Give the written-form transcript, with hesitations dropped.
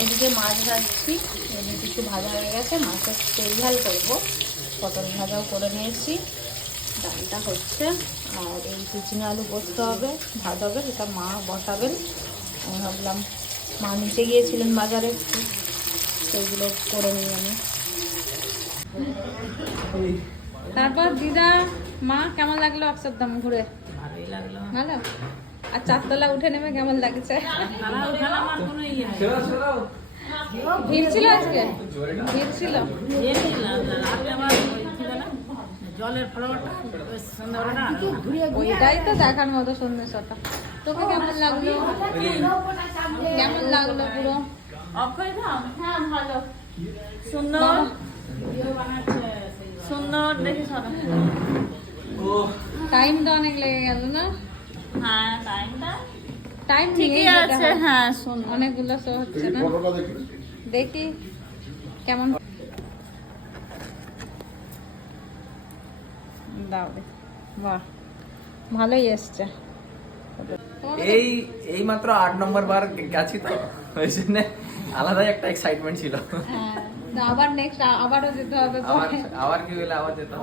এদিকে মাছ ভাজছি, এদিকে কিছু ভাজা হয়ে গেছে, মাছের তেল ঝাল করবো, পটল ভাজাও করে নিয়েছি, ডালটা হচ্ছে, আর এই চিচিঙ্গা আলু পোস্ত হবে, ভাত হবে, সেটা মা বসাবেন। আমি ভাবলাম মা নিচে গিয়েছিলেন বাজারে, সেগুলো করে নিই আমি। তারপর দিদা মা কেমন লাগলো অক্ষরধাম ঘুরে? ভালোই লাগলো। ভালো। আর চারতলা উঠে নেমে কেমন লাগছে? ভিড় ছিল আজকে? ভিড় ছিল? জলের ফ্লোরটা সন্ধ্যাবেলা ওইটাই তো দেখার মতো সন্ধ্যেটা। তোকে কেমন লাগলো? কেমন লাগলো পুরো? হ্যাঁ ভালো, সুন্দর সুন্দর দেখে শোনা। টাইম তো অনেক লেগে গেল না? হ্যাঁ টাইমটা টাইম ঠিকই আছে। হ্যাঁ শুন, অনেকগুলো শো হচ্ছে না, দেখি কেমন। দাও দে, বাহ ভালোই এসছে। এই মাত্র 8 নম্বর বার গেছি তো, ওই জন্য আলাদাই একটা এক্সাইটমেন্ট ছিল। হ্যাঁ, আবার নেক্সট আবারও যেতে হবে আবার পরে। আবার কি হলে আবার যেতে হবে।